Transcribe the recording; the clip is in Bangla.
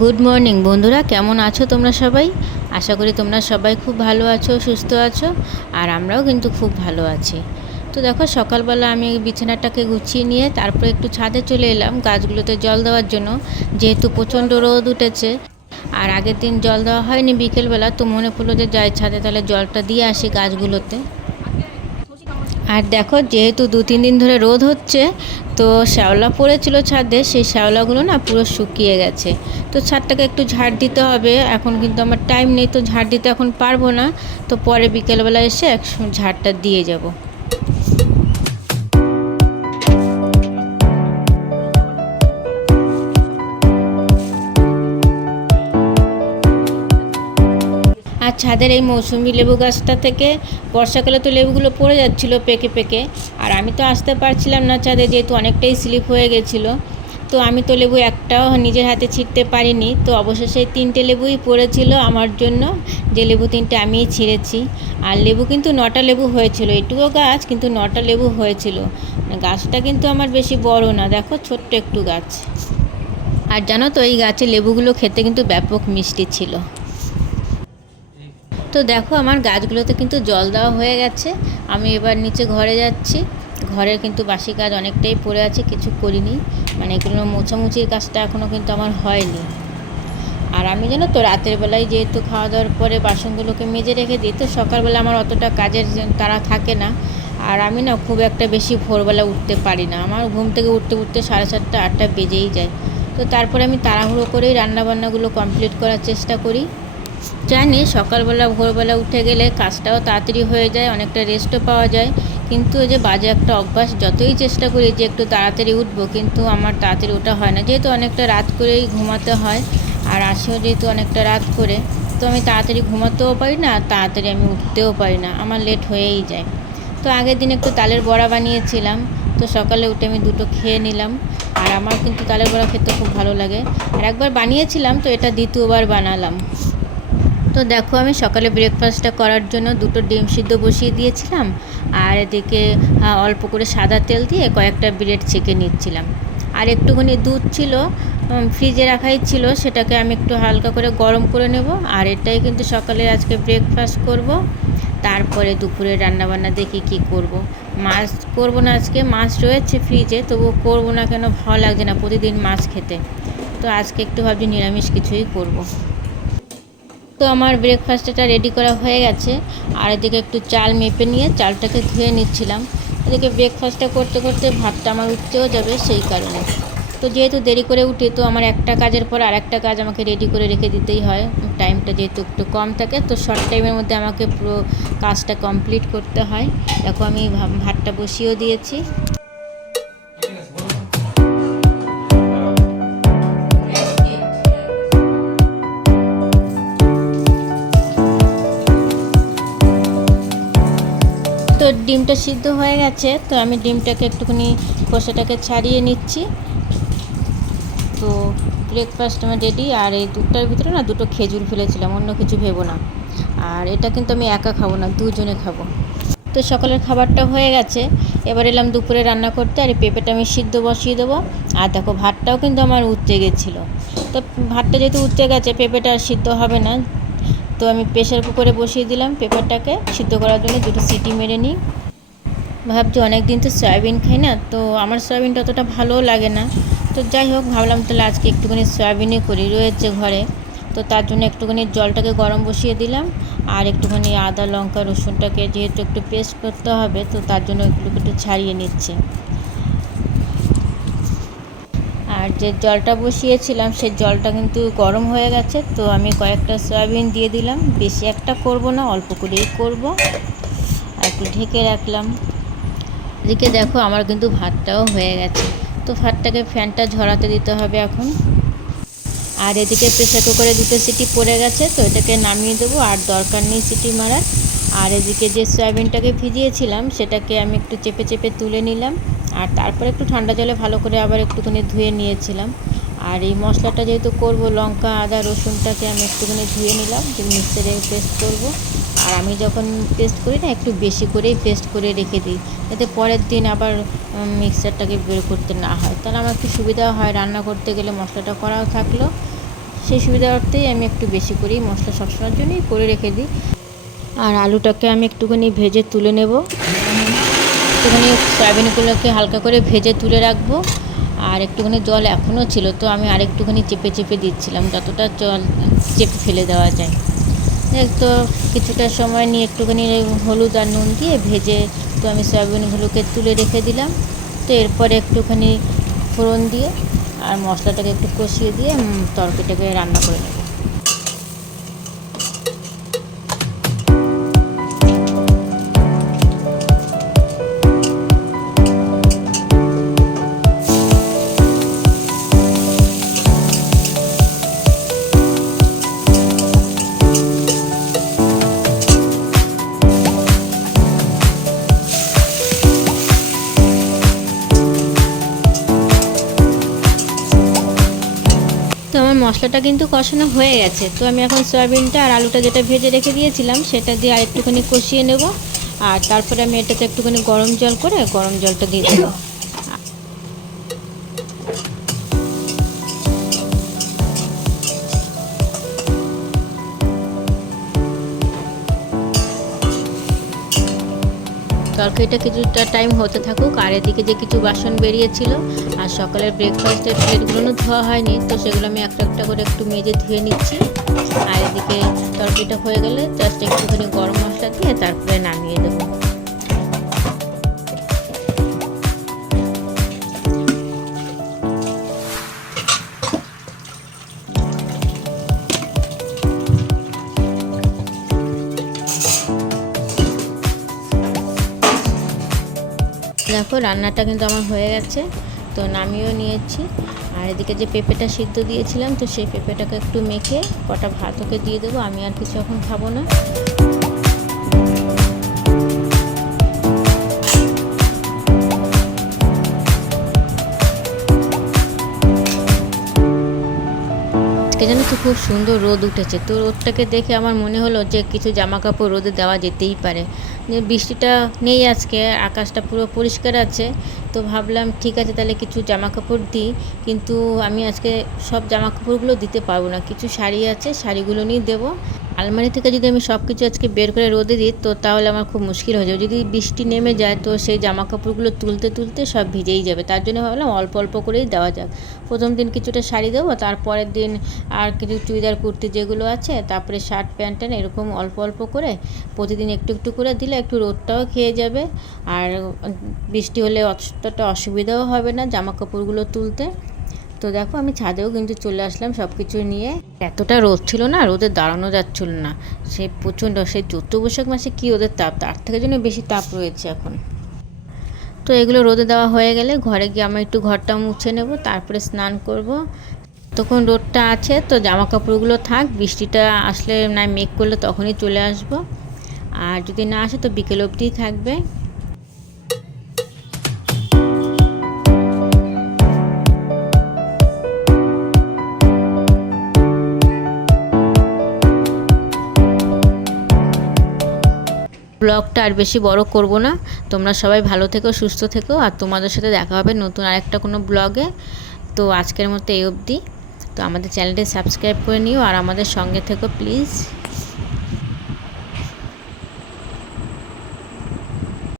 গুড মর্নিং বন্ধুরা, কেমন আছো তোমরা সবাই? আশা করি তোমরা সবাই খুব ভালো আছো, সুস্থ আছো। আর আমরাও কিন্তু খুব ভালো আছি। তো দেখো, সকালবেলা আমি বিছানাটাকে গুছিয়ে নিয়ে তারপরে একটু ছাদে চলে এলাম গাছগুলোতে জল দেওয়ার জন্য। যেহেতু প্রচণ্ড রোদ উঠেছে আর আগের দিন জল দেওয়া হয়নি বিকেলবেলা, তো মনে পড়লো যে যাই ছাদে তাহলে জলটা দিয়ে আসি গাছগুলোতে। আর দেখো, যেহেতু 2-3 দিন ধরে রোদ হচ্ছে, তো শ্যাওলা পড়েছিল ছাদে, সেই শ্যাওলাগুলো না পুরো শুকিয়ে গেছে। তো ছাদটাকে একটু ঝাড় দিতে হবে। এখন কিন্তু আমার টাইম নেই, তো ঝাড় দিতে এখন পারবো না। তো পরে বিকেলবেলা এসে ঝাড়টা দিয়ে যাব। আর ছাদের এই মৌসুমি লেবু গাছটা থেকে বর্ষাকালে তো লেবুগুলো পড়ে যাচ্ছিলো পেকে পেকে। আর আমি তো আসতে পারছিলাম না ছাদে, যেহেতু অনেকটাই স্লিপ হয়ে গেছিলো। তো আমি তো লেবু একটাও নিজের হাতে ছিঁড়তে পারিনি। তো অবশেষে 3টে লেবুই পড়েছিল আমার জন্য, যে লেবু 3টে আমিই ছিঁড়েছি। আর লেবু কিন্তু 9টা লেবু হয়েছিল, এটুকু গাছ কিন্তু 9টা লেবু হয়েছিল। গাছটা কিন্তু আমার বেশি বড় না, দেখো ছোট্ট একটু গাছ। আর জানো তো, এই গাছের লেবুগুলো খেতে কিন্তু ব্যাপক মিষ্টি ছিল। তো দেখো, আমার গাছগুলোতে কিন্তু জল দেওয়া হয়ে গেছে। আমি এবার নিচে ঘরে যাচ্ছি। ঘরের কিন্তু বাসি কাজ অনেকটাই পড়ে আছে, কিছু করিনি। মানে এগুলো মোছামুছির কাজটা এখনও কিন্তু আমার হয়নি। আর আমি জানো তো, রাতের বেলায় যেহেতু খাওয়া দাওয়ার পরে বাসনগুলোকে মেজে রেখে দিই, তো সকালবেলা আমার অতটা কাজের তাড়া থাকে না। আর আমি না খুব একটা বেশি ভোরবেলা উঠতে পারি না, আমার ঘুম থেকে উঠতে উঠতে 7:30 8টা বেজেই যায়। তো তারপরে আমি তাড়াহুড়ো করেই রান্নাবান্নাগুলো কমপ্লিট করার চেষ্টা করি। জানি সকালবেলা ভোরবেলা উঠে গেলে কাজটাও তাড়াতাড়ি হয়ে যায়, অনেকটা রেস্টও পাওয়া যায়। কিন্তু ওই যে বাজে একটা অভ্যাস, যতই চেষ্টা করি যে একটু তাড়াতাড়ি উঠবো, কিন্তু আমার তাড়াতাড়ি ওঠা হয় না, যেহেতু অনেকটা রাত করেই ঘুমাতে হয়। আর আসেও যেহেতু অনেকটা রাত করে, তো আমি তাড়াতাড়ি ঘুমাতেও পারি না, আর তাড়াতাড়ি আমি উঠতেও পারি না, আমার লেট হয়েই যায়। তো আগের দিন একটু তালের বড়া বানিয়েছিলাম, তো সকালে উঠে আমি দুটো খেয়ে নিলাম। আর আমার কিন্তু তালের বড়া খেতে খুব ভালো লাগে। আর একবার বানিয়েছিলাম, তো এটা দ্বিতীয়বার বানালাম। তো দেখো, আমি সকালে ব্রেকফাস্টটা করার জন্য দুটো ডিম সিদ্ধ বসিয়ে দিয়েছিলাম। আর এদিকে অল্প করে সাদা তেল দিয়ে কয়েকটা ব্রেড ছেঁকে নিচ্ছিলাম। আর একটুখানি দুধ ছিল, ফ্রিজে রাখাই ছিল, সেটাকে আমি একটু হালকা করে গরম করে নেব। আর এটাই কিন্তু সকালে আজকে ব্রেকফাস্ট করব। তারপরে দুপুরে রান্নাবান্না দেখি কি করব। মাছ করব না আজকে, মাছ রয়েছে ফ্রিজে, তবুও করব না কেন, ভালো লাগছে না প্রতিদিন মাছ খেতে। তো আজকে একটু ভাবছি নিরামিষ কিছুই করব। তো আমার ব্রেকফাস্টটা রেডি করা হয়ে গেছে। আর এদিকে একটু চাল মেপে নিয়ে চালটাকে ধুয়ে নিচ্ছিলাম। এদিকে ব্রেকফাস্টটা করতে করতে ভাতটা আমার উঠতেও যাবে, সেই কারণে। তো যেহেতু দেরি করে উঠি, তো আমার একটা কাজের পর আরেকটা কাজ আমাকে রেডি করে রেখে দিতেই হয়। টাইমটা যেহেতু একটু কম থাকে, তো শর্ট টাইমের মধ্যে আমাকে পুরো কাজটা কমপ্লিট করতে হয়। দেখো, আমি ভাতটা বসিয়েও দিয়েছি। তো ডিমটা সিদ্ধ হয়ে গেছে, তো আমি ডিমটাকে একটুখানি খোসাটাকে ছাড়িয়ে নিচ্ছি। তো ব্রেকফাস্ট আমার রেডি। আর এই দুধটার ভিতরে না দুটো খেজুর ফেলেছিলাম, অন্য কিছু ভেবো না। আর এটা কিন্তু আমি একা খাবো না, দুজনে খাবো। তো সকালের খাবারটা হয়ে গেছে। এবার এলাম দুপুরে রান্না করতে। আর এই পেঁপেটা আমি সিদ্ধ বসিয়ে দেবো। আর দেখো, ভাতটাও কিন্তু আমার উঠতে গেছিলো। তো ভাতটা যেহেতু উঠতে গেছে, পেঁপেটা আর সিদ্ধ হবে না। তো আমি প্রেশার কুকারে বসিয়ে দিলাম পেঁপেটাকে সিদ্ধ করার জন্য, দুটো সিটি মেরে নিই। ভাবছি অনেক দিন তো সয়াবিন খাই না, তো আমার সয়াবিনটা অতটা ভালোও লাগে না। তো যাই হোক, ভাবলাম তাহলে আজকে একটুখানি সয়াবিনই করি, রয়েছে ঘরে। তো তার জন্য একটুখানি জলটাকে গরম বসিয়ে দিলাম। আর একটুখানি আদা লঙ্কা রসুনটাকে যেহেতু একটু পেস্ট করতে হবে, তো তার জন্য একটু ছাড়িয়ে নিচ্ছি। আর যে জলটা বসিয়েছিলাম, সেই জলটা কিন্তু গরম হয়ে গেছে। তো আমি কয়েকটা সয়াবিন দিয়ে দিলাম, বেশি একটা করব না, অল্প করেই করব। আর একটু ঢেকে রাখলাম। এদিকে দেখো, আমার কিন্তু ভাতটাও হয়ে গেছে। তো ভাতটাকে ফ্যানটা ঝরাতে দিতে হবে এখন। আর এদিকে প্রেসার কুকারে দুটো সিটি পড়ে গেছে, তো এটাকে নামিয়ে দেবো, আর দরকার নেই সিটি মারার। আর এদিকে যে সয়াবিনটাকে ভিজিয়েছিলাম, সেটাকে আমি একটু চেপে চেপে তুলে নিলাম। আর তারপরে একটু ঠান্ডা জলে ভালো করে আবার একটুখানি ধুয়ে নিয়েছিলাম। আর এই মশলাটা যেহেতু করব, লঙ্কা আদা রসুনটাকে আমি একটুখানি ধুয়ে নিলাম, যে মিক্সারে পেস্ট করব। আর আমি যখন পেস্ট করি না, একটু বেশি করেই পেস্ট করে রেখে দিই, যাতে পরের দিন আবার মিক্সারটাকে বের করতে না হয়। তাহলে আমার একটু সুবিধা হয়, রান্না করতে গেলে মশলাটা করাও থাকলো। সেই সুবিধার্থেই আমি একটু বেশি করেই মশলা সবসময়ের জন্যই করে রেখে দিই। আর আলুটাকে আমি একটুখানি ভেজে তুলে নেব, একটুখানি সয়াবিনগুলোকে হালকা করে ভেজে তুলে রাখবো। আর একটুখানি জল এখনও ছিল, তো আমি আরেকটুখানি চেপে চেপে দিচ্ছিলাম যতটা জল চেপে ফেলে দেওয়া যায়। তো কিছুটা সময় নিয়ে একটুখানি হলুদ আর নুন দিয়ে ভেজে তো আমি সয়াবিনগুলোকে তুলে রেখে দিলাম। তো এরপরে একটুখানি ফোড়ন দিয়ে আর মশলাটাকে একটু কষিয়ে দিয়ে তরকারিটাকে রান্না করে নেব। তো আমার মশলাটা কিন্তু কষানো হয়ে গেছে। তো আমি এখন সয়াবিনটা আর আলুটা যেটা ভেজে রেখে দিয়েছিলাম সেটা দিয়ে আর একটুখানি কষিয়ে নেব। আর তারপরে আমি এটাতে একটুখানি গরম জল করে গরম জলটা দিয়ে দেবো। তরকারিটা কিছুটা টাইম হতে থাকুক। আর এদিকে যে কিছু বাসন বেরিয়েছিল আর সকালের ব্রেকফাস্টের প্লেটগুলো ধোয়া হয়নি, তো সেগুলো আমি একটা একটা করে একটু মেজে ধুয়ে নিচ্ছি। আর এদিকে তরকারিটা হয়ে গেলে জাস্ট একটুখানি গরম মশলা দিয়ে তারপরে নামিয়ে দেবো। দেখো রান্নাটা কিন্তু আমার হয়ে গেছে, তো নামিয়েও নিয়েছি। আর এদিকে যে পেঁপেটা সিদ্ধ দিয়েছিলাম, তো সেই পেঁপেটাকে একটু মেখে কটা ভাত ওকে দিয়ে দেবো। আমি আর কিছু এখন খাবো না। আজকে জানো তো খুব সুন্দর রোদ উঠেছে, তো রোদটাকে দেখে আমার মনে হলো যে কিছু জামা কাপড় রোদে দেওয়া যেতেই পারে। যে বৃষ্টিটা নেই আজকে, আকাশটা পুরো পরিষ্কার আছে, তো ভাবলাম ঠিক আছে তাহলে কিছু জামা কাপড় দিই। কিন্তু আমি আজকে সব জামা কাপড়গুলো দিতে পারবো না, কিছু শাড়ি আছে, শাড়িগুলো নিয়ে দেবো। আলমারি থেকে যদি আমি সব কিছু আজকে বের করে রোদে দিই তো তাহলে আমার খুব মুশকিল হয়ে যাবে। যদি বৃষ্টি নেমে যায় তো সেই জামা কাপড়গুলো তুলতে তুলতে সব ভিজেই যাবে। তার জন্য ভাবলাম অল্প অল্প করেই দেওয়া যাক। প্রথম দিন কিছুটা শাড়ি দেবো, তারপরের দিন আর কিছু চুড়িদার কুর্তি যেগুলো আছে, তারপরে শার্ট প্যান্ট এরকম অল্প অল্প করে প্রতিদিন একটু একটু করে দিলে একটু রোদটাও খেয়ে যাবে। আর বৃষ্টি হলে অতটা অসুবিধাও হবে না জামা কাপড়গুলো তুলতে। তো দেখো আমি ছাদেও কিন্তু চলে আসলাম সব কিছু নিয়ে। এতটা রোদ ছিল না, রোদে দাঁড়ানো যাচ্ছিল না, সেই প্রচণ্ড, সেই চৈত্র বৈশাখ মাসে কী ওদের তাপ, তার থেকে জন্য বেশি তাপ রয়েছে এখন। তো এগুলো রোদে দেওয়া হয়ে গেলে ঘরে গিয়ে আমি একটু ঘরটা মুছে নেব, তারপরে স্নান করব। তখন রোদটা আছে তো জামা কাপড়গুলো থাক, বৃষ্টিটা আসলে না মেঘ করলে তখনই চলে আসব। আর যদি না আসে তো বিকেল অবধিই থাকবে। ব্লগটা আর বেশি বড় করব না। তোমরা সবাই ভালো থেকো, সুস্থ থেকো, আর তোমাদের সাথে দেখা হবে নতুন আরেকটা কোনো ব্লগে। তো আজকের মতো এই অবধি। তো আমাদের চ্যানেলটি সাবস্ক্রাইব করে নিও আর আমাদের সঙ্গে থেকো প্লিজ।